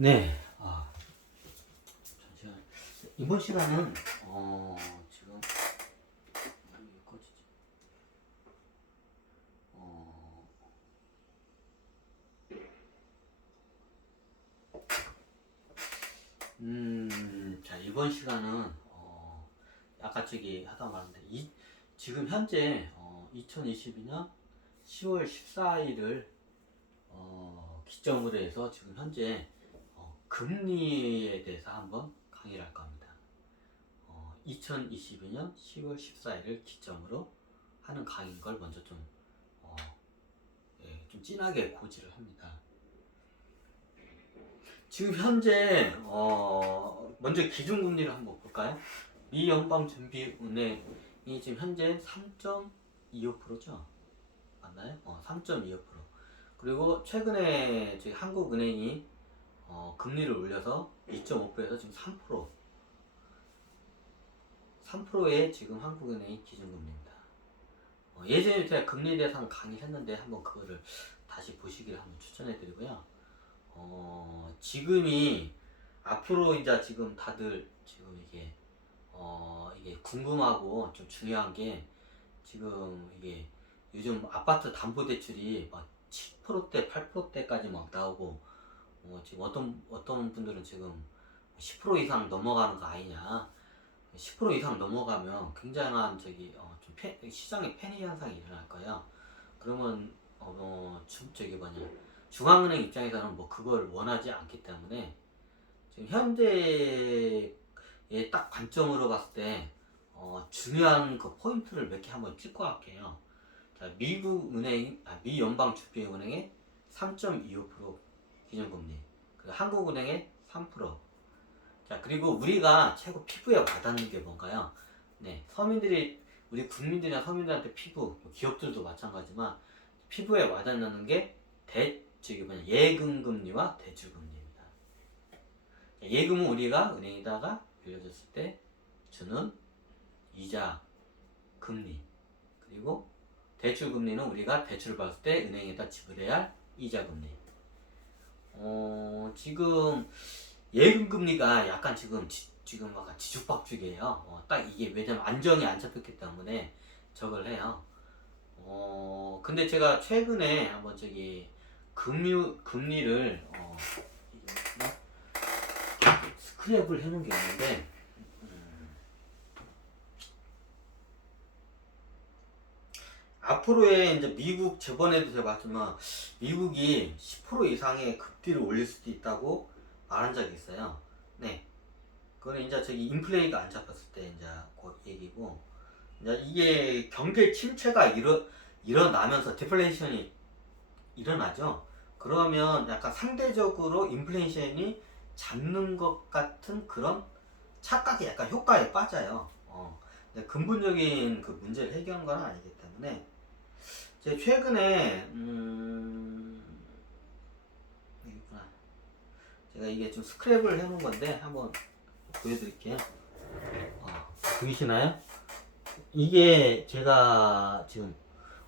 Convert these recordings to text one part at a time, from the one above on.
네. 잠시만. 이번 시간은 지금 이게 꺼지지? 자, 이번 시간은 아까 저기 하다 말았는데 지금 현재 2022년 10월 14일을 기점으로 해서 지금 현재 금리에 대해서 한번 강의를 할 겁니다. 2022년 10월 14일을 기점으로 하는 강의인 걸 먼저 좀 진하게 고지를 합니다. 지금 현재 먼저 기준금리를 한번 볼까요? 미 연방준비은행이 지금 현재 3.25%죠? 맞나요? 3.25%. 그리고 최근에 저희 한국은행이 금리를 올려서 2.5%에서 지금 3%. 3%의 지금 한국은행이 기준금리입니다. 예전에 제가 금리에 대해서 한번 강의했는데 한번 그거를 다시 보시기를 한번 추천해드리고요. 지금이 앞으로 이제 지금 다들 지금 이게 궁금하고 좀 중요한 게 지금 이게 요즘 아파트 담보대출이 막 7%대, 8%대까지 막 나오고 지금 어떤 분들은 지금 10% 이상 넘어가는 거 아니냐. 10% 이상 넘어가면 굉장한 좀 시장에 패닉 현상이 일어날 거예요. 그러면 중앙은행 입장에서는 뭐 그걸 원하지 않기 때문에 지금 현재의 딱 관점으로 봤을 때 중요한 그 포인트를 몇 개 한번 짚고 갈게요. 자, 미 연방준비은행의 3.25% 기준금리, 그리고 한국은행의 3%. 자, 그리고 우리가 최고 피부에 와닿는 게 뭔가요? 네, 우리 국민들이나 서민들한테 기업들도 마찬가지지만 피부에 와닿는 게 예금금리와 대출금리입니다. 예금은 우리가 은행에다가 빌려줬을 때 주는 이자, 금리. 그리고 대출금리는 우리가 대출을 받을 때 은행에다 지불해야 할 이자, 금리. 지금 예금금리가 약간 지금 약간 지죽박죽이에요. 딱 이게 왜냐면 안정이 안 잡혔기 때문에 저걸 해요. 근데 제가 최근에 한번 금리를 스크랩을 해놓은 게 있는데 앞으로의 이제 미국 저번에도 제가 봤지만 미국이 10% 이상의 급기를 올릴 수도 있다고 말한 적이 있어요. 네. 그거는 이제 인플레이가 안 잡혔을 때 이제 그 얘기고, 이제 이게 경기 침체가 일어나면서 디플레이션이 일어나죠. 그러면 약간 상대적으로 인플레이션이 잡는 것 같은 그런 착각이 약간 효과에 빠져요. 근데 근본적인 그 문제를 해결한 건 아니기 때문에 제가 최근에 제가 이게 좀 스크랩을 해놓은 건데 한번 보여드릴게요. 보이시나요? 이게 제가 지금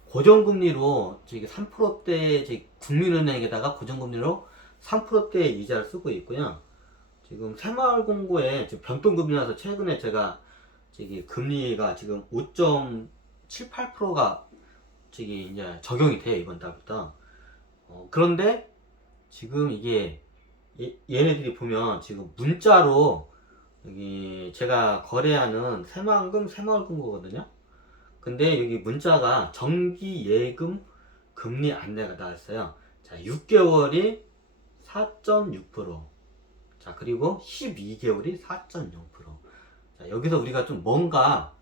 고정금리로 3%대 국민은행에다가 고정금리로 3%대 이자를 쓰고 있고요. 지금 새마을금고에 변동금리라서 최근에 제가 금리가 지금 5.78%가 이제 적용이 돼요, 이번 달부터. 그런데 지금 이게 얘네들이 보면 지금 문자로 여기 제가 거래하는 새마을금고거든요. 근데 여기 문자가 정기예금 금리 안내가 나왔어요. 자, 6개월이 4.6%. 자, 그리고 12개월이 4.0%. 자, 여기서 우리가 좀 뭔가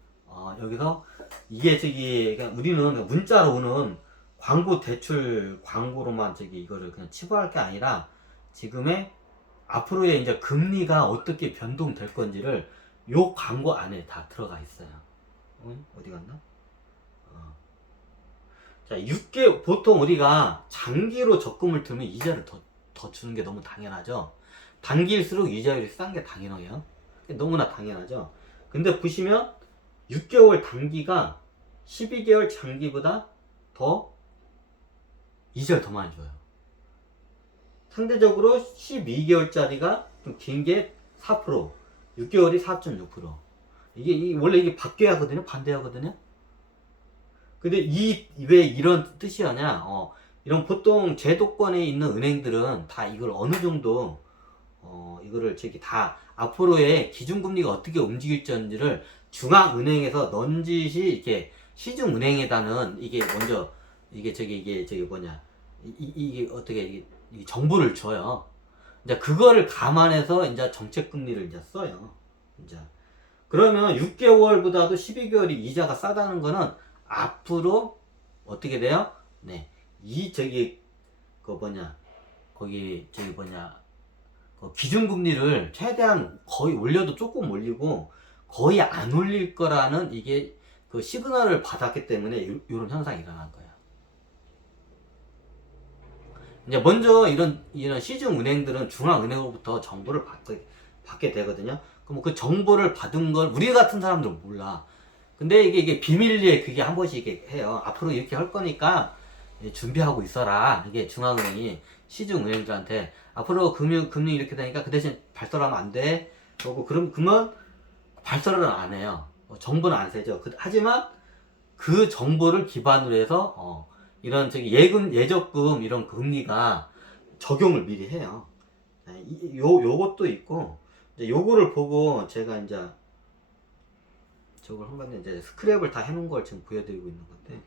여기서 이게 그냥 우리는 문자로 오는 대출 광고로만 이거를 그냥 치부할 게 아니라 지금의 앞으로의 이제 금리가 어떻게 변동될 건지를 요 광고 안에 다 들어가 있어요. 어디 갔나? 자, 보통 우리가 장기로 적금을 들면 이자를 더 주는 게 너무 당연하죠. 단기일수록 이자율이 싼 게 당연해요. 너무나 당연하죠. 근데 보시면 6개월 단기가 12개월 장기보다 더 이자를 더 많이 줘요. 상대적으로 12개월짜리가 좀 긴 게 4%, 6개월이 4.6%. 이게 원래 이게 바뀌어야 하거든요. 반대하거든요. 근데 왜 이런 뜻이냐냐? 이런 보통 제도권에 있는 은행들은 다 이걸 어느 정도 이거를 저기 다 앞으로의 기준금리가 어떻게 움직일지를 중앙은행에서 넌지시 이렇게 시중은행에다는 이게 먼저 이게 뭐냐 이게 어떻게 이 정보를 줘요. 이제 그거를 감안해서 이제 정책금리를 이제 써요. 이제 그러면 6개월보다도 12개월이 이자가 싸다는 거는 앞으로 어떻게 돼요? 네, 이 저기 그 뭐냐 거기 저기 뭐냐 기준금리를 최대한 거의 올려도 조금 올리고 거의 안 올릴 거라는 이게 그 시그널을 받았기 때문에 이런 현상이 일어난 거야. 이제 먼저 이런 시중 은행들은 중앙은행으로부터 정보를 받게 되거든요. 그럼 그 정보를 받은 걸 우리 같은 사람들은 몰라. 근데 이게 비밀리에 그게 한 번씩 이렇게 해요. 앞으로 이렇게 할 거니까 준비하고 있어라. 이게 중앙은행이 시중은행들한테 앞으로 금리 이렇게 되니까 그 대신 발설하면 안 돼. 그러면 발설을 안 해요. 정보는 안 세죠. 하지만 그 정보를 기반으로 해서 이런 저기 예적금 이런 금리가 적용을 미리 해요. 요것도 있고 요거를 보고 제가 이제 저걸 한 건데 이제 스크랩을 다 해놓은 걸 지금 보여드리고 있는 건데.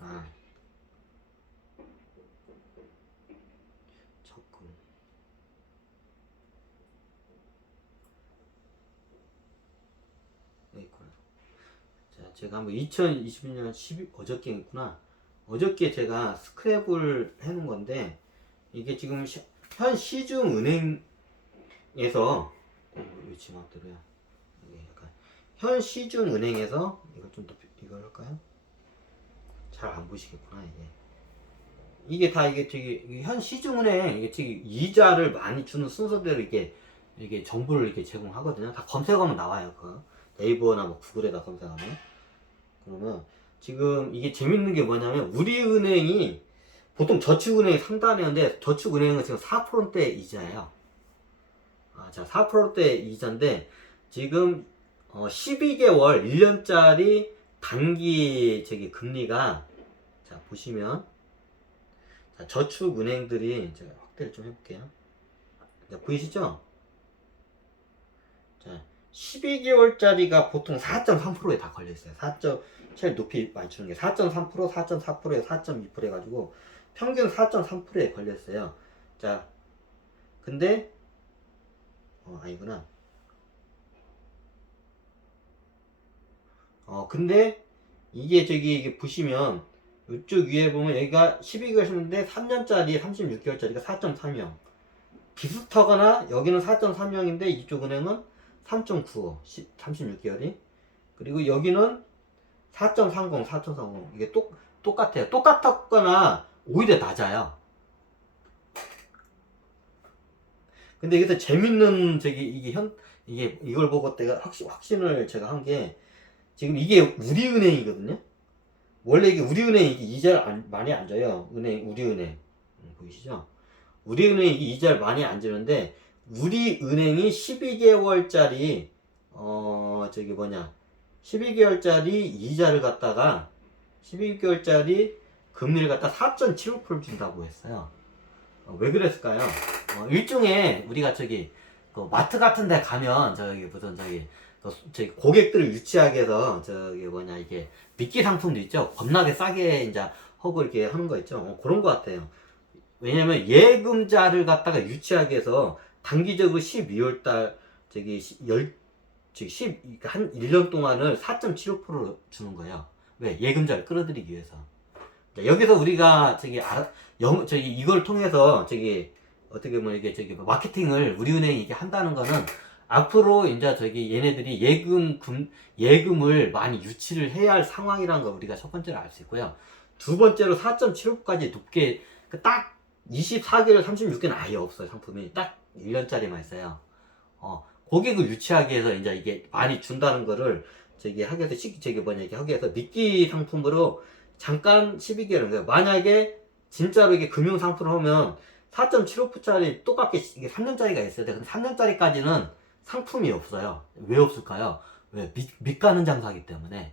아, 적금. 여기 있구나. 자, 제가 한번 2021년 12, 어저께 있구나. 어저께 제가 스크랩을 해놓은 건데, 이게 지금 현 시중은행에서, 왜 지마대로야? 약간, 현 시중은행에서, 이걸 좀 더, 이걸 할까요? 잘 안 보시겠구나, 이게. 이게 다 이게 저기 현 시중은행 이게 저기 이자를 많이 주는 순서대로 이게 정보를 이렇게 제공하거든요. 다 검색하면 나와요. 그 네이버나 뭐 구글에다 검색하면. 그러면 지금 이게 재밌는 게 뭐냐면 우리은행이 보통 저축은행이 상단이었는데 저축은행은 지금 4%대 이자예요. 자, 4%대 이자인데 지금 12개월 1년짜리 단기 저기 금리가 자 보시면 자, 저축은행들이 제가 확대를 좀 해볼게요. 자, 보이시죠? 자, 12개월짜리가 보통 4.3%에 다 걸려있어요. 제일 높이 많이 주는 게 4.3%, 4.4%에 4.2% 해가지고 평균 4.3%에 걸렸어요. 자, 근데 아니구나. 근데 이게 보시면 이쪽 위에 보면 여기가 12개월인데 3년짜리 36개월짜리가 4.30 비슷하거나 여기는 4.30인데 이쪽 은행은 3.95 36개월이 그리고 여기는 4.30 4.30 이게 똑같아요. 똑같았거나 오히려 낮아요. 근데 여기서 재밌는 이게 이걸 보고 내가 확신을 제가 한 게 지금 이게 우리은행이거든요. 원래 이게 우리은행이 이자를 많이 안 줘요. 우리은행 보이시죠? 우리은행이 이자를 많이 안 주는데 우리은행이 12개월짜리 12개월짜리 이자를 갖다가 12개월짜리 금리를 갖다 4.75% 준다고 했어요. 왜 그랬을까요? 일종의 우리가 그 마트 같은 데 가면 무슨 저기 고객들을 유치하게 해서 이게 미끼 상품도 있죠. 겁나게 싸게 이제 허브 이렇게 하는 거 있죠. 그런 거 같아요. 왜냐면 예금자를 갖다가 유치하게 해서 단기적으로 12월달 한 1년 동안을 4.75% 주는 거예요. 왜? 예금자를 끌어들이기 위해서. 여기서 우리가 이걸 통해서 어떻게 보면 이게 마케팅을 우리은행이 이게 한다는 거는 앞으로 이제 얘네들이 예금을 많이 유치를 해야 할 상황이라는 걸 우리가 첫 번째로 알 수 있고요. 두 번째로 4.75까지 높게 딱 24개월 36개는 아예 없어요. 상품이 딱 1년짜리만 있어요. 고객을 유치하기 위해서 이제 이게 많이 준다는 거를 하기 위해서 이게 하기 위해서 미끼 상품으로 잠깐 12개월인 거예요. 만약에 진짜로 이게 금융 상품을 하면 4.75%짜리 똑같게 이게 3년짜리가 있어야 돼. 근데 3년짜리까지는 상품이 없어요. 왜 없을까요? 왜? 밑가는 장사기 때문에.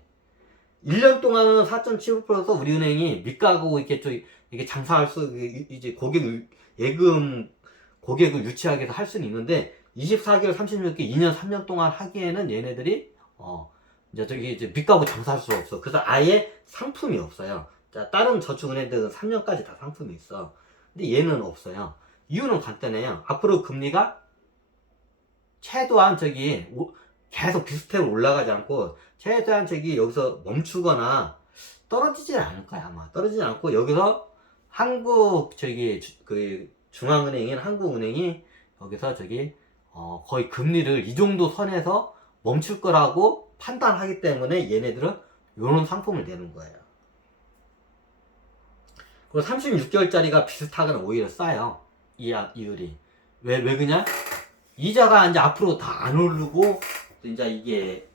1년 동안은 4.75%서 우리은행이 밑가고 이렇게 좀 이게 장사할 이제 고객을 유치하기 위해서 할 수는 있는데 24개월, 36개월, 2년, 3년 동안 하기에는 얘네들이 이제 밑가고 장사할 수가 없어. 그래서 아예 상품이 없어요. 자, 다른 저축은행들은 3년까지 다 상품이 있어. 근데 얘는 없어요. 이유는 간단해요. 앞으로 금리가 최소한 계속 비슷하게 올라가지 않고 최대한 여기서 멈추거나 떨어지지 않을 거야. 아마 떨어지지 않고 여기서 중앙은행인 한국은행이 여기서 거의 금리를 이 정도 선에서 멈출 거라고 판단하기 때문에 얘네들은 이런 상품을 내는 거예요. 그리고 36개월짜리가 비슷하거나 오히려 싸요. 이율이. 왜 그냥? 이자가 이제 앞으로 다 안 오르고, 이제 이게,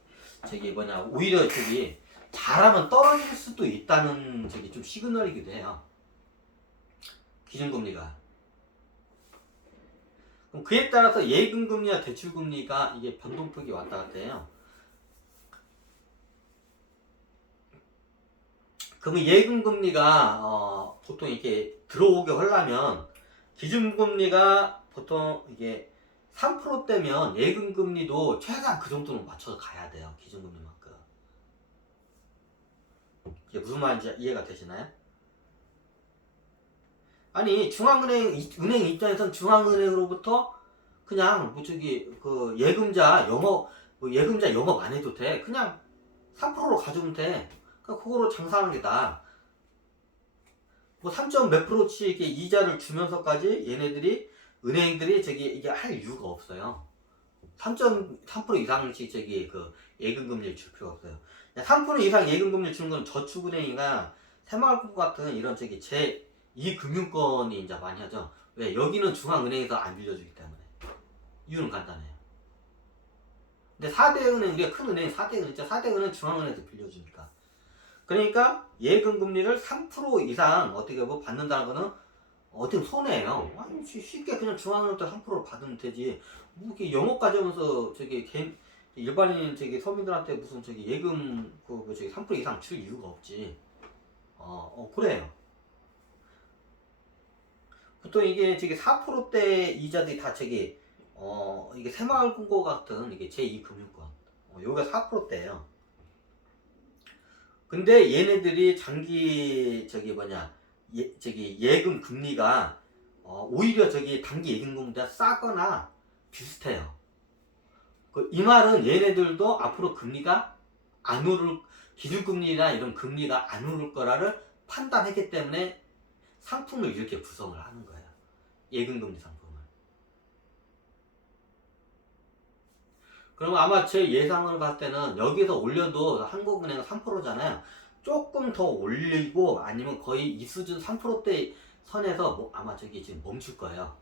오히려 잘하면 떨어질 수도 있다는 좀 시그널이기도 해요. 기준금리가. 그럼 그에 따라서 예금금리와 대출금리가 이게 변동폭이 왔다 갔다 해요. 그러면 예금금리가 보통 이렇게 들어오게 하려면 기준금리가 보통 이게 3%대면 예금금리도 최소한 그 정도는 맞춰서 가야 돼요. 기준금리만큼. 이게 무슨 말인지 이해가 되시나요? 아니 은행 입장에선 중앙은행으로부터 그냥 예금자 영업 안 해도 돼. 그냥 3%로 가져오면 돼. 그거로 장사하는 게 나아. 3점 몇 프로치 이렇게 이자를 주면서까지 은행들이 이게 할 이유가 없어요. 3% 이상씩 예금금리를 줄 필요가 없어요. 3% 이상 예금금리를 주는 건 저축은행이나 새마을금고 같은 이런 제2금융권이 이제 많이 하죠. 왜? 여기는 중앙은행에서 안 빌려주기 때문에. 이유는 간단해요. 근데 4대 은행, 우리가 큰 은행 4대 은행 있죠. 4대 은행 중앙은행에서 빌려주니까. 그러니까 예금금리를 3% 이상 받는다는 거는 어떻게 손해예요. 아니, 쉽게 그냥 중앙은행부터 3%를 받으면 되지. 뭐 이렇게 영업까지 하면서 일반인 서민들한테 무슨 예금 3% 이상 줄 이유가 없지. 그래요. 보통 이게 4%대 이자들이 다 이게 새마을금고 같은 이게 제2금융권. 여기가 4%대예요. 근데 얘네들이 장기 예금 금리가 오히려 단기 예금 금리보다 싸거나 비슷해요. 이 말은 얘네들도 앞으로 금리가 안 오를 기준금리나 이런 금리가 안 오를 거라를 판단했기 때문에 상품을 이렇게 구성을 하는 거예요. 예금금리 상품을. 그럼 아마 제 예상을 봤을 때는 여기서 올려도 한국은행은 3%잖아요. 조금 더 올리고 아니면 거의 이 수준 3%대 선에서 아마 지금 멈출 거예요.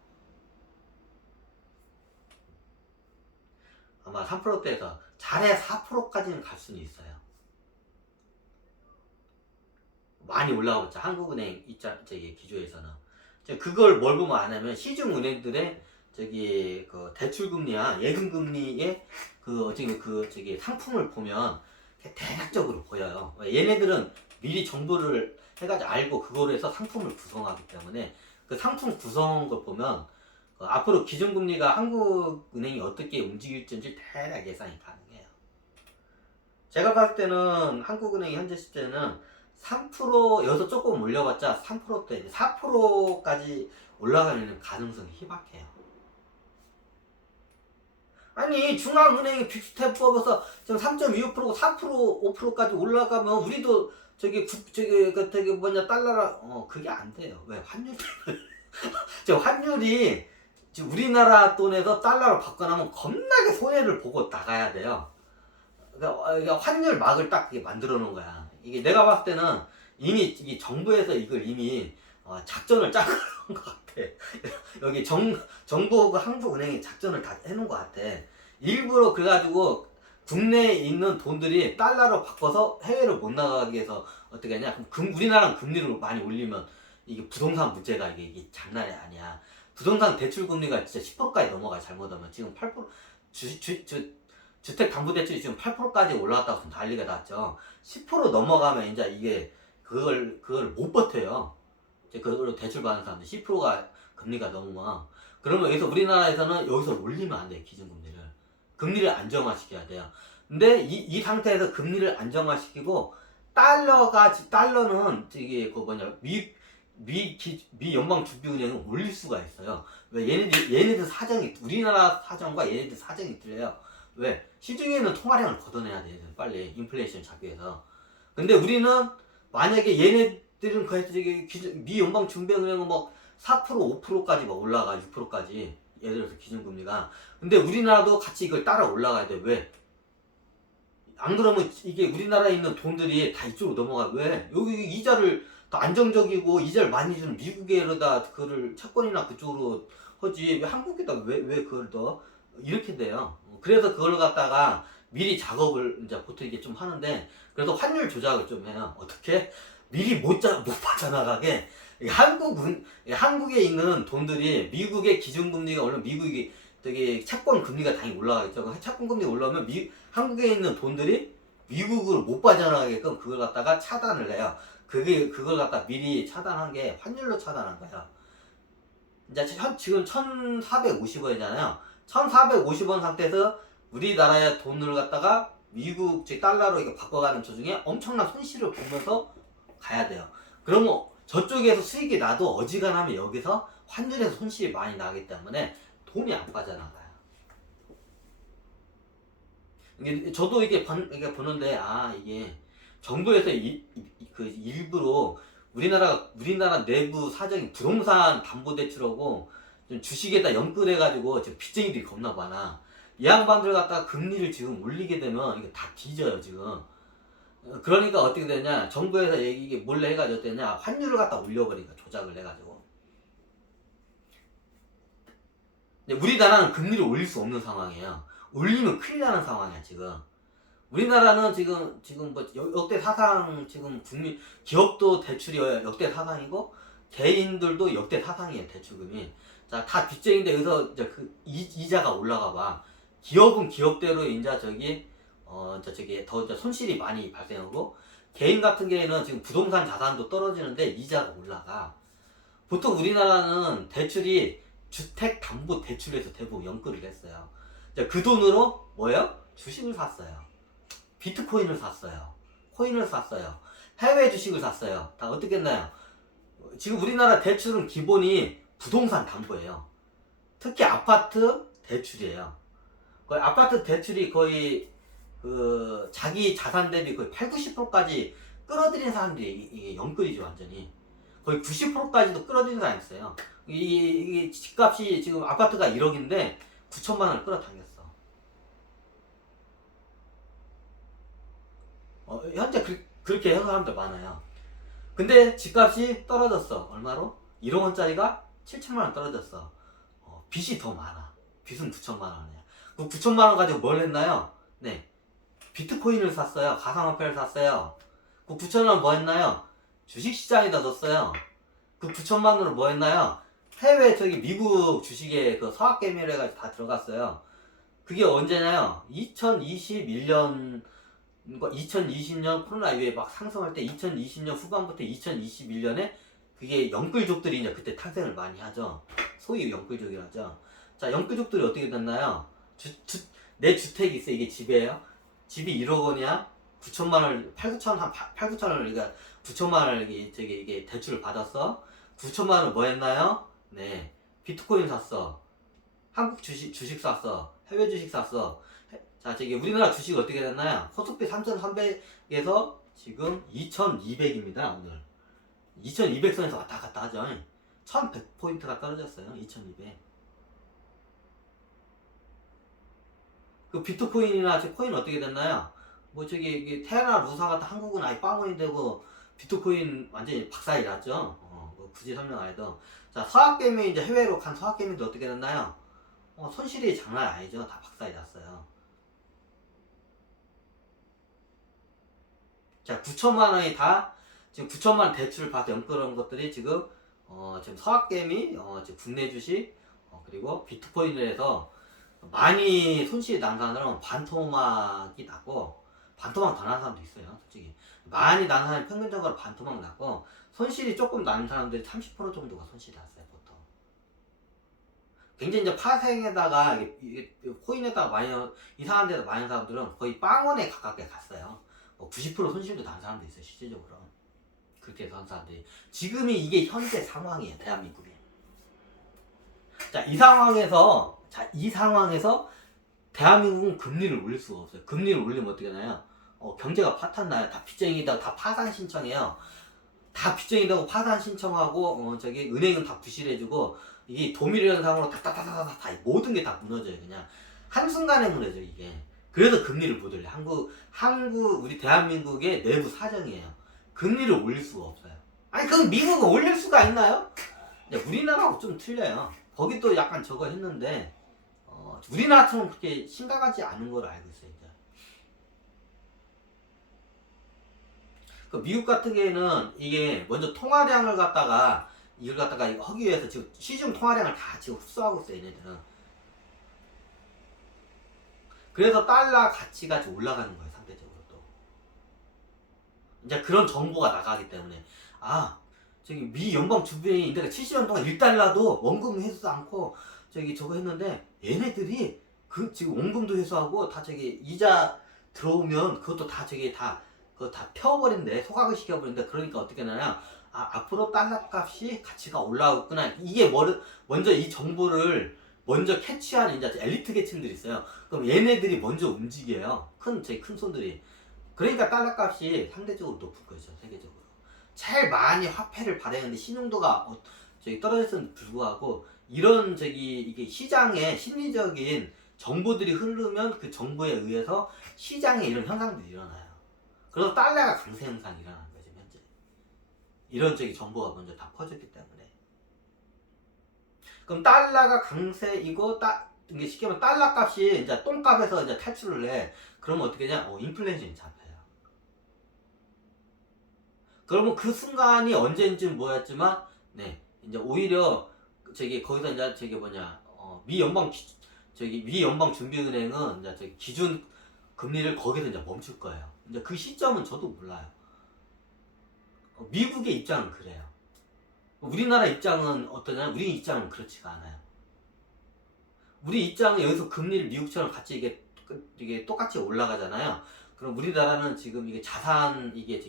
아마 3%대에서 잘해 4%까지는 갈 수는 있어요. 많이 올라가봤자 한국은행 기조에서는. 그걸 뭘 보면 아냐면 시중은행들의 대출금리와 예금금리의 상품을 보면 대략적으로 보여요. 얘네들은 미리 정보를 해가지고 알고 그거로 해서 상품을 구성하기 때문에 그 상품 구성한 걸 보면 앞으로 기준금리가 한국은행이 어떻게 움직일지 대략 예상이 가능해요. 제가 봤을 때는 한국은행이 현재 시점에는 3% 여기서 조금 올려봤자 3%대 4%까지 올라가는 가능성이 희박해요. 아니 중앙은행이 빅스텝 뽑아서 지금 3.25%고 4% 5%까지 올라가면 우리도 달러라 그게 안 돼요. 왜? 환율이 우리나라 돈에서 달러로 바꿔나면 겁나게 손해를 보고 나가야 돼요. 그러니까 환율 막을 딱 만들어 놓은 거야. 이게 내가 봤을 때는 이미 정부에서 이걸 이미 작전을 짜고 놓은 것 같아. 여기 정부하고 한국은행이 작전을 다 해놓은 것 같아. 일부러 그래가지고 국내에 있는 돈들이 달러로 바꿔서 해외로 못 나가게 해서 어떻게 하냐? 그럼 우리나라는 금리를 많이 올리면 이게 부동산 문제가 이게 장난이 아니야. 부동산 대출 금리가 진짜 10%까지 넘어가 잘못하면 지금 8% 주택담보대출이 지금 8%까지 올라갔다고 지금 난리가 났죠. 10% 넘어가면 이제 이게 그걸 못 버텨요. 이제 그걸로 대출 받는 사람들 10%가 금리가 넘으면 그러면 여기서 우리나라에서는 여기서 올리면 안 돼. 기준금리를 금리를 안정화시켜야 돼요. 근데 이 상태에서 금리를 안정화시키고 달러는 이게 그 뭐냐 미 연방 준비은행은 올릴 수가 있어요. 왜 얘네들 사정이 우리나라 사정과 얘네들 사정이 틀려요. 왜 시중에는 통화량을 걷어내야 돼 빨리 인플레이션 잡기 위해서. 근데 우리는 만약에 얘네들은 그 미 연방 준비은행은 뭐 4% 5%까지 막 올라가 6%까지 예를 들어서 기준금리가. 근데 우리나라도 같이 이걸 따라 올라가야 돼. 왜? 안 그러면 이게 우리나라에 있는 돈들이 다 이쪽으로 넘어가. 왜? 여기 이자를 더 안정적이고 이자를 많이 주는 미국에다 그거를 채권이나 그쪽으로 하지 왜 한국에다 왜 그걸 더 이렇게 돼요. 그래서 그걸 갖다가 미리 작업을 이제 보통 이게 좀 하는데 그래서 환율 조작을 좀 해요. 어떻게? 미리 못 빠져나가게 한국에 있는 돈들이 미국의 기준금리가 올라 미국이 되게 채권 금리가 당연히 올라가겠죠. 채권 금리 올라오면 한국에 있는 돈들이 미국으로 못 빠져나가게끔 그걸 갖다가 차단을 해요. 그걸 갖다 미리 차단한 게 환율로 차단한 거야. 이제 지금 1,450원이잖아요. 1,450원 상태에서 우리나라의 돈을 갖다가 미국 즉 달러로 이거 바꿔가는 도중에 엄청난 손실을 보면서 가야 돼요. 그러면 저쪽에서 수익이 나도 어지간하면 여기서 환율에서 손실이 많이 나기 때문에 돈이 안 빠져나가요. 저도 이게 보는데 이게 정부에서 그 일부러 우리나라 내부 사정이 부동산 담보대출하고 좀 주식에다 연끌해가지고 지금 빚쟁이들이 겁나 많아. 이 양반들 갖다가 금리를 지금 올리게 되면 이게 다 뒤져요 지금. 그러니까 어떻게 되냐? 정부에서 이게 몰래 해가지고 어떻게 되냐? 환율을 갖다 올려버리니까 조작을 해가지고. 우리나라는 금리를 올릴 수 없는 상황이에요. 올리면 큰일 나는 상황이야 지금. 우리나라는 지금 뭐 역대 사상 지금 기업도 대출이 역대 사상이고 개인들도 역대 사상이에요 대출금이. 자, 다 빚쟁인데 여기서 이제 그 이자가 올라가 봐. 기업은 기업대로 이제 더 이제 손실이 많이 발생하고 개인 같은 경우에는 지금 부동산 자산도 떨어지는데 이자가 올라가. 보통 우리나라는 대출이 주택담보대출에서 대부분 연끌을 했어요. 그 돈으로 뭐예요? 주식을 샀어요. 비트코인을 샀어요. 코인을 샀어요. 해외 주식을 샀어요. 다 어떻게 했나요? 지금 우리나라 대출은 기본이 부동산 담보예요. 특히 아파트 대출이에요. 거의 아파트 대출이 거의 그 자기 자산 대비 거의 8, 90%까지 끌어들인 사람들이 이게 연끌이죠 완전히. 거의 90%까지도 끌어들인 사람이 있어요. 이게 집값이 지금 아파트가 1억인데 9천만 원을 끌어당겼어. 현재 그렇게 해서 사람들 많아요. 근데 집값이 떨어졌어. 얼마로? 1억 원짜리가 7천만 원 떨어졌어. 빚이 더 많아. 빚은 9천만 원이야. 그 9천만 원 가지고 뭘 했나요? 네, 비트코인을 샀어요. 가상화폐를 샀어요. 그 9천만 원 뭐 했나요? 주식시장에다 넣었어요. 그 9천만 원으로 뭐 했나요? 해외 미국 주식에 그 서학개미를 해가지고 다 들어갔어요. 그게 언제냐요? 2020년 코로나 이후에 막 상승할 때 2020년 후반부터 2021년에 그게 영끌족들이 이제 그때 탄생을 많이 하죠. 소위 영끌족이라죠. 자, 영끌족들이 어떻게 됐나요? 내 주택이 있어. 이게 집이에요. 집이 1억 원이야. 9천만 원, 8, 9천 원을, 그러니까 9천만 원을 이게 대출을 받았어. 9천만 원을 뭐 했나요? 네, 비트코인 샀어. 한국 주식 샀어. 해외 주식 샀어. 자, 우리나라 주식 어떻게 됐나요? 코스피 3,300에서 지금 2,200입니다, 오늘. 2,200선에서 왔다 갔다 하죠. 1,100포인트가 떨어졌어요, 2,200. 그 비트코인이나 코인 어떻게 됐나요? 뭐 테라 루사 같은 한국은 아예 빵원이 되고 비트코인 완전히 박살이 났죠. 뭐 굳이 설명 안 해도. 자, 서학개미 이제 해외로 간 서학개미도 어떻게 됐나요? 손실이 장난 아니죠. 다 박살이 났어요. 자, 9천만 원이 다 지금 9천만 원 대출을 받아 연끌은 것들이 지금 서학개미, 지금 국내 주식, 그리고 비트코인을 해서 많이 손실이 난 사람은 반토막이 났고, 반토막 더 난 사람도 있어요, 솔직히. 많이 난 사람이 평균적으로 반토막 났고, 손실이 조금 난 사람들이 30% 정도가 손실이 났어요, 보통. 굉장히 이제 파생에다가, 코인에다가 많이, 이상한 데다 많이 한 사람들은 거의 빵원에 가깝게 갔어요. 90% 손실도 난 사람도 있어요, 실질적으로. 그렇게 해서 한 사람들이. 지금이 이게 현재 상황이에요, 대한민국에. 자, 이 상황에서 대한민국은 금리를 올릴 수가 없어요. 금리를 올리면 어떻게 나요? 경제가 파탄 나요. 다 빚쟁이다, 다 파산 신청해요. 다 빚쟁이다고 파산 신청하고, 은행은 다 부실해지고, 이게 도밀 현상으로 다 모든 게 다 무너져요. 그냥 한순간에 무너져요, 이게. 그래서 금리를 못 올려. 우리 대한민국의 내부 사정이에요. 금리를 올릴 수가 없어요. 아니, 그럼 미국은 올릴 수가 있나요? 우리나라하고 좀 틀려요. 거기도 약간 저거 했는데, 우리나라처럼 그렇게 심각하지 않은 걸 알고 있어요, 이제. 그 미국 같은 경우에는 이게 먼저 통화량을 이걸 갖다가 하기 위해서 지금 시중 통화량을 다 지금 흡수하고 있어요, 얘네들은. 그래서 달러 가치가 좀 올라가는 거예요, 상대적으로 또. 이제 그런 정보가 나가기 때문에, 미 연방 주변이 내가 70년 동안 1달러도 원금 회수도 않고 저거 했는데, 얘네들이 지금 원금도 회수하고 다 이자 들어오면 그것도 다 그거 다 펴버린대, 소각을 시켜버린대. 그러니까 어떻게 하냐, 앞으로 달러 값이 가치가 올라오구나. 이게 먼저 이 정보를 먼저 캐치하는 이제 엘리트 계층들이 있어요. 그럼 얘네들이 먼저 움직여요. 큰 손들이. 그러니까 달러 값이 상대적으로 높은 거죠, 세계적으로. 제일 많이 화폐를 발행하는데 신용도가 떨어졌음에도 불구하고, 이런 이게 시장에 심리적인 정보들이 흐르면 그 정보에 의해서 시장에 이런 현상들이 일어나요. 그래서 달러가 강세 현상이 일어나는 거죠, 현재. 이런 정보가 먼저 다 퍼졌기 때문에. 그럼 달러가 강세이고, 이게 쉽게 말하면 달러 값이 이제 똥값에서 이제 탈출을 해. 그러면 어떻게 되냐? 인플레이션이 잡혀요. 그러면 그 순간이 언제인지는 뭐였지만, 네, 이제 오히려 거기서 이제 미 연방 준비은행은 이제 기준 금리를 거기서 이제 멈출 거예요. 이제 그 시점은 저도 몰라요. 미국의 입장은 그래요. 우리나라 입장은 어떠냐? 우리 입장은 그렇지가 않아요. 우리 입장은 여기서 금리를 미국처럼 같이 이게 똑같이 올라가잖아요. 그럼 우리나라는 지금 이게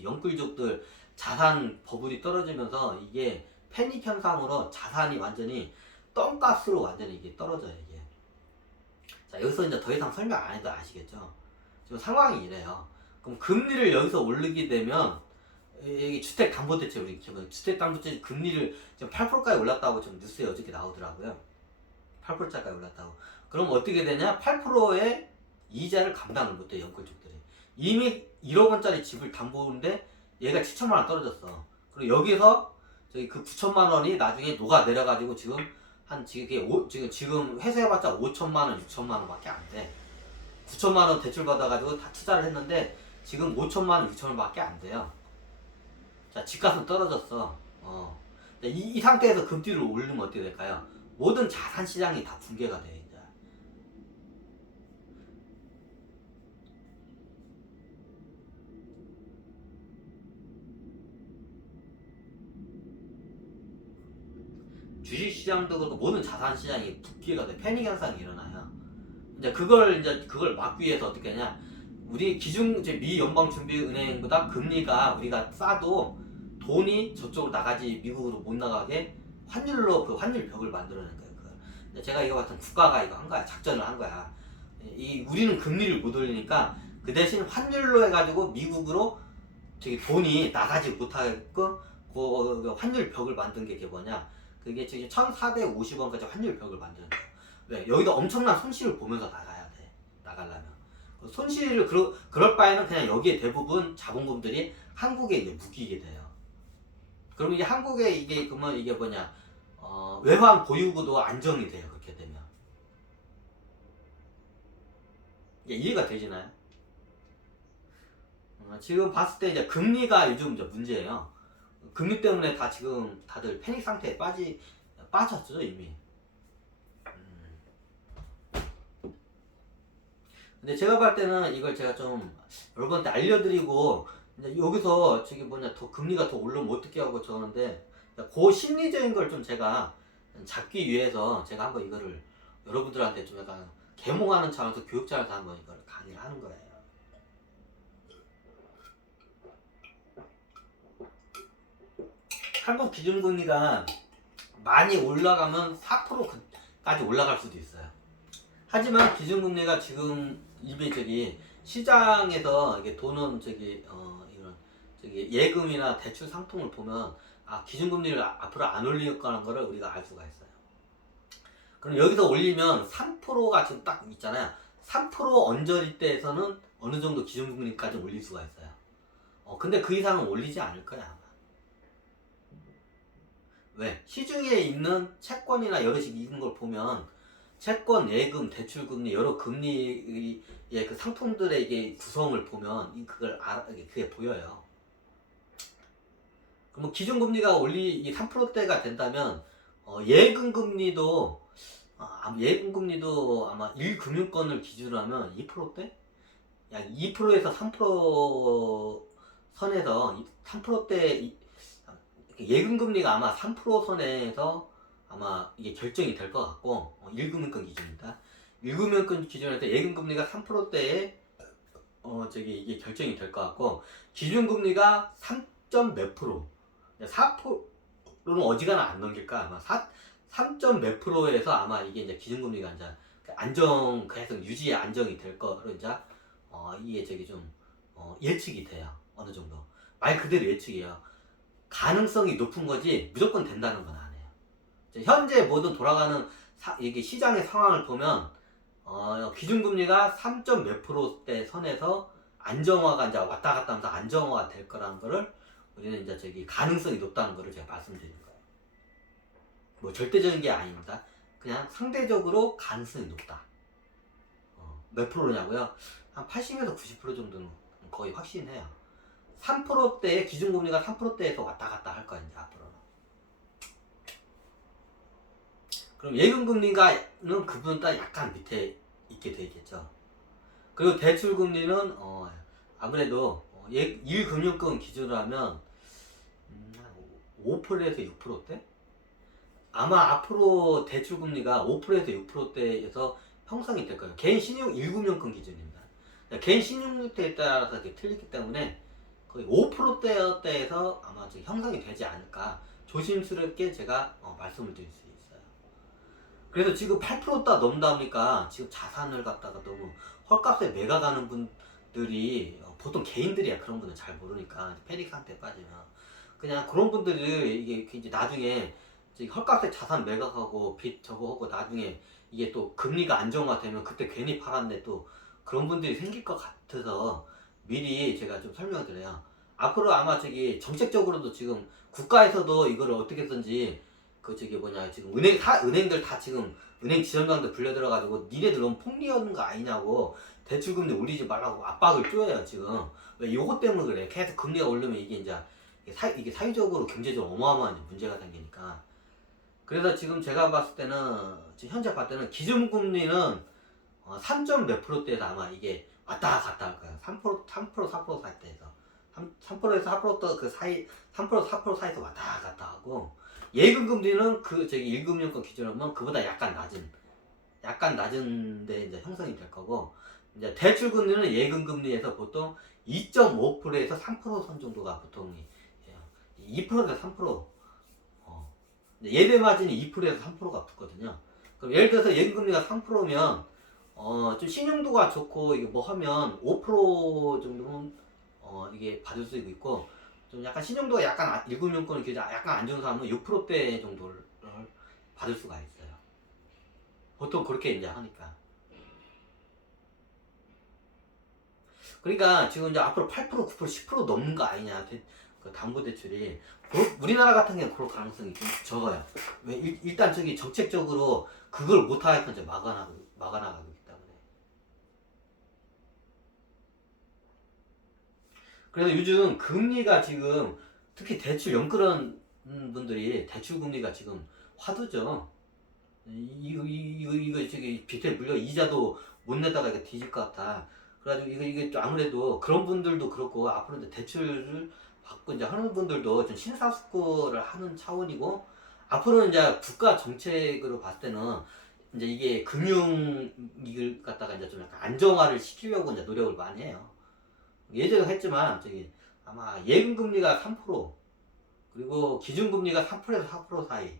영끌족들 자산 버블이 떨어지면서 이게 패닉 현상으로 자산이 완전히 똥값으로 완전히 이게 떨어져요, 이게. 자, 여기서 이제 더 이상 설명 안 해도 아시겠죠? 지금 상황이 이래요. 그럼 금리를 여기서 올리게 되면, 여기 주택담보대출, 우리 주택담보대출 금리를 지금 8%까지 올랐다고 좀 뉴스에 어저께 나오더라고요. 8%짜리 올랐다고. 그럼 어떻게 되냐? 8%의 이자를 감당을 못해, 연끌족들이. 이미 1억 원짜리 집을 담보는데 얘가 7천만 원 떨어졌어. 그리고 여기서 그 9천만 원이 나중에 녹아 내려가지고 지금 회수해봤자 5천만 원, 6천만 원밖에 안 돼. 9천만 원 대출 받아가지고 다 투자를 했는데 지금 5천만 원, 6천 원밖에 안 돼요. 자, 집값은 떨어졌어. 이 상태에서 금리를 올리면 어떻게 될까요? 모든 자산 시장이 다 붕괴가 돼, 이제. 주식 시장도 그렇고 모든 자산 시장이 붕괴가 돼, 패닉 현상이 일어나요. 이제 그걸 막기 위해서 어떻게 하냐? 우리 미 연방준비은행보다 금리가 우리가 싸도 돈이 저쪽으로 나가지 미국으로 못 나가게 환율로 그 환율 벽을 만들어낸 거예요. 제가 이거 같은 국가가 이거 한 거야. 작전을 한 거야. 우리는 금리를 못 올리니까 그 대신 환율로 해가지고 미국으로 돈이 나가지 못하게끔 그 환율 벽을 만든 게 뭐냐? 그게 지금 1,450원까지 환율 벽을 만드는 거예요. 왜? 여기도 엄청난 손실을 보면서 나가야 돼. 나가려면. 손실을 그럴 바에는 그냥 여기에 대부분 자본금들이 한국에 이제 묶이게 돼요. 그럼 이게 한국에 그러면 이게 뭐냐? 외환 보유고도 안정이 돼요. 그렇게 되면. 이해가 되시나요? 지금 봤을 때 이제 금리가 요즘 이제 문제예요. 금리 때문에 다 지금 다들 패닉 상태에 빠졌죠 이미. 근데 제가 봤을 때는 이걸 제가 좀 여러분한테 알려드리고 이제 여기서 저기 뭐냐 더 금리가 더 오르면 어떻게 하고 저러는데 그 심리적인 걸 좀 제가 잡기 위해서 제가 한번 이거를 여러분들한테 좀 약간 계몽하는 차원에서 교육자로서 한번 이걸 강의를 하는 거예요. 한국 기준금리가 많이 올라가면 4%까지 올라갈 수도 있어요. 하지만 기준금리가 지금 이미 저기 시장에서 이게 돈은 이런 예금이나 대출 상품을 보면 기준금리를 앞으로 안 올릴 거라는 거를 우리가 알 수가 있어요. 그럼 여기서 올리면 3%가 지금 딱 있잖아요. 3% 언저리 때에서는 어느 정도 기준금리까지 올릴 수가 있어요. 근데 그 이상은 올리지 않을 거야 아마. 왜? 시중에 있는 채권이나 여러 이런 걸 보면 채권, 예금, 대출금리 여러 금리의 그 상품들의 이게 구성을 보면 그게 보여요. 그럼 기준금리가 3%대가 된다면 예금 금리도 아마 1금융권을 기준으로 하면 2%대? 약 2%에서 3% 선에서 3%대 예금 금리가 아마 3% 선에서 아마 이게 결정이 될 것 같고 1금융권 기준입니다. 1금융권 기준에서 예금 금리가 3%대에 이게 결정이 될 것 같고 기준금리가 3. 몇 프로 4%는 어지간하 안 넘길까 아마 3. 몇 프로에서 아마 이게 이제 기준금리가 이제 계속 안정이 될 거로 이제 이게 좀 예측이 돼요. 어느 정도 말 그대로 예측이에요. 가능성이 높은 거지 무조건 된다는 건 아니에요. 현재 모든 돌아가는 이게 시장의 상황을 보면 기준금리가 3. 몇 프로대 선에서 안정화가 이제 왔다 갔다 하면서 안정화가 될 거라는 거를 우리는 이제 가능성이 높다는 거를 제가 말씀드리는 거예요. 뭐 절대적인 게 아닙니다. 그냥 상대적으로 가능성이 높다. 몇 프로냐고요? 한 80에서 90% 정도는 거의 확신해요. 3%대의 기준금리가 3%대에서 왔다 갔다 할 거야 이제 앞으로는. 그럼 예금금리가는 그분보다 약간 밑에 있게 되겠죠. 그리고 대출금리는 아무래도 1금융권 기준으로 하면 5%에서 6%대? 아마 앞으로 대출금리가 5%에서 6%대에서 형성이 될 거예요. 개인 신용 1금융권 기준입니다. 개인 신용대에 따라서 이렇게 틀리기 때문에 거의 5%대에서 아마 형성이 되지 않을까 조심스럽게 제가 말씀을 드릴 수 있어요. 그래서 지금 8%다 넘다 보니까 지금 자산을 갖다가 너무 헐값에 매각하는 분들이 보통 개인들이야. 그런 분은 잘 모르니까 패닉 상태에 빠지면 그냥 그런 분들이 이게 이제 나중에 헐값에 자산 매각하고 빚 저거 하고 나중에 이게 또 금리가 안정화되면 그때 괜히 팔았는데 또 그런 분들이 생길 것 같아서 미리 제가 좀 설명을 드려요. 앞으로 아마 정책적으로도 지금 국가에서도 이거를 어떻게 했든지 지금 은행들 다 지금 은행 지점장들 불려 들어가지고 니네들 너무 폭리하는 거 아니냐고 대출금리 올리지 말라고 압박을 줘요 지금. 왜 요거 때문에 그래. 계속 금리가 오르면 이게 사회적으로 경제적으로 어마어마한 문제가 생기니까. 그래서 지금 제가 봤을 때는 지금 현재 봤을 때는 기준금리는 3. 몇 프로대에서 아마 이게 왔다 갔다 할 거예요. 3%, 4% 사이대에서 3%에서 4% 그 사이 3%, 4% 사이에서 왔다 갔다 하고 예금금리는 1금융권 기준으로 그보다 약간 낮은데 이제 형성이 될 거고 이제 대출금리는 예금금리에서 보통 2.5%에서 3%선 정도가 보통이에요. 2%에서 3%. 예대 마진이 2%에서 3%가 붙거든요. 그럼 예를 들어서 예금금리가 3%면 좀 신용도가 좋고 이게 뭐 하면 5% 정도는 이게 받을 수 있고 좀 약간 신용도가 약간 1금융권 기준 약간 안 좋은 사람은 6%대 정도를 받을 수가 있어요. 보통 그렇게 이제 하니까. 그러니까 지금 이제 앞으로 8%, 9%, 10% 넘는 거 아니냐 그 담보대출이. 우리나라 같은 경우는 그럴 가능성이 좀 적어요. 왜 일단 정책적으로 그걸 못하게끔 이제 막아나가기 때문에. 그래서 요즘 금리가 지금 특히 대출 연끌은 분들이 대출 금리가 지금 화두죠. 이거 저기 빚에 물려 이자도 못 내다가 이거 뒤질 것 같아. 그래가지고 이게 좀 아무래도 그런 분들도 그렇고 앞으로 이제 대출을 받고 이제 하는 분들도 좀 심사숙고를 하는 차원이고 앞으로는 이제 국가 정책으로 봤을 때는 이제 이게 금융 이걸 갖다가 이제 좀 약간 안정화를 시키려고 이제 노력을 많이 해요. 예전에 했지만 저기 아마 예금금리가 3% 그리고 기준금리가 3%에서 4% 사이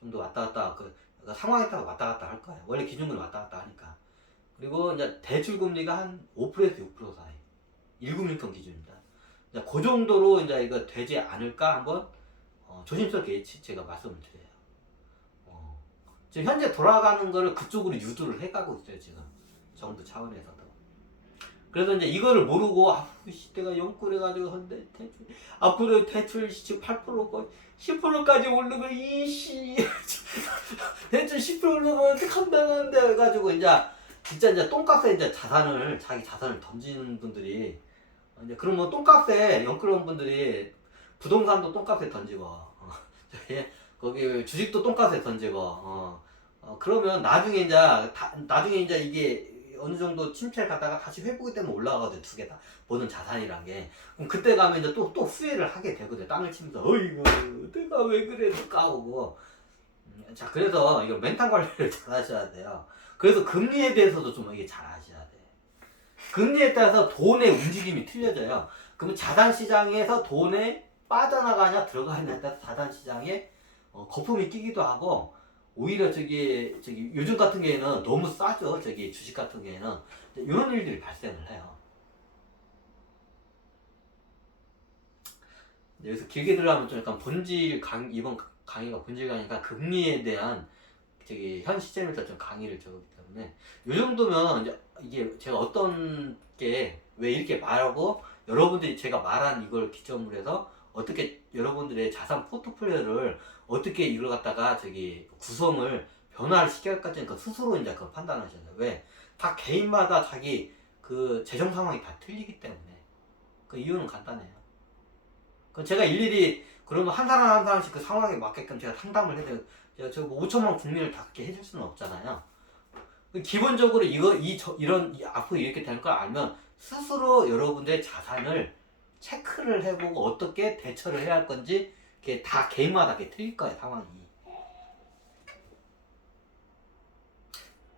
정도 왔다 갔다 그러니까 상황에 따라 왔다 갔다 할 거예요. 원래 기준금리 왔다 갔다 하니까. 그리고 이제 대출금리가 한 5%에서 6% 사이. 1금융권 기준입니다. 이제 그 정도로 이제 이거 되지 않을까 한번 조심스럽게 제가 말씀을 드려요. 지금 현재 돌아가는 거를 그쪽으로 유도를 해가고 있어요 지금 정부 차원에서도. 그래서 이제 이거를 모르고 내가 연끌해가지고 헌데 대출 앞으로 대출 지금 8% 거의 10%까지 오르고 이씨 대출 10% 오르면 어떡한다는데 해가지고 이제 진짜 이제 똥값에 이제 자기 자산을 던지는 분들이 이제 그러면 똥값에 연끌어온 분들이 부동산도 똥값에 던지고 거기 주식도 똥값에 던지고 그러면 나중에 이제 이게 어느 정도 침체를 갔다가 다시 회복이 되면 올라가거든 두 개 다 모든 자산이란 게. 그럼 그때 가면 이제 또 후회를 하게 되거든. 땅을 치면서 어이구 내가 왜 그래 까오고. 자 그래서 이거 멘탈 관리를 잘 하셔야 돼요. 그래서 금리에 대해서도 좀 이게 잘 아셔야 돼. 금리에 따라서 돈의 움직임이 틀려져요. 그러면 자산 시장에서 돈에 빠져나가냐 들어가냐에 따라서 자산 시장에 거품이 끼기도 하고 오히려 저기 요즘 같은 경우에는 너무 싸죠. 저기 주식 같은 경우에는 이런 일들이 발생을 해요. 여기서 길게 들어가면 좀 약간 이번 강의가 본질 강의가 금리에 대한 저기 현 시점에서 좀 강의를 적었기 때문에 이 정도면 이게 제가 어떤 게 왜 이렇게 말하고 여러분들이 제가 말한 이걸 기점으로 해서 어떻게 여러분들의 자산 포트폴리오를 어떻게 이걸 갖다가 저기 구성을 변화를 시켜야까지는 그 스스로 이제 그 판단하셔야 돼요. 왜? 다 개인마다 자기 그 재정 상황이 다 틀리기 때문에 그 이유는 간단해요. 그 제가 일일이 그러면 한 사람 한 사람씩 그 상황에 맞게끔 제가 상담을 해야 돼요. 제가 저뭐 5천만 국민을 다 그렇게 해줄 수는 없잖아요. 기본적으로 이런 앞으로 이렇게 될 걸 알면 스스로 여러분들의 자산을 체크를 해보고 어떻게 대처를 해야 할 건지 그게 다 개인마다 그게 틀릴 거예요 상황이.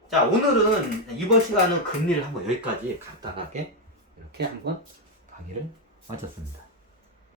자 오늘은 이번 시간은 금리를 한번 여기까지 간단하게 이렇게 한번 강의를 마쳤습니다.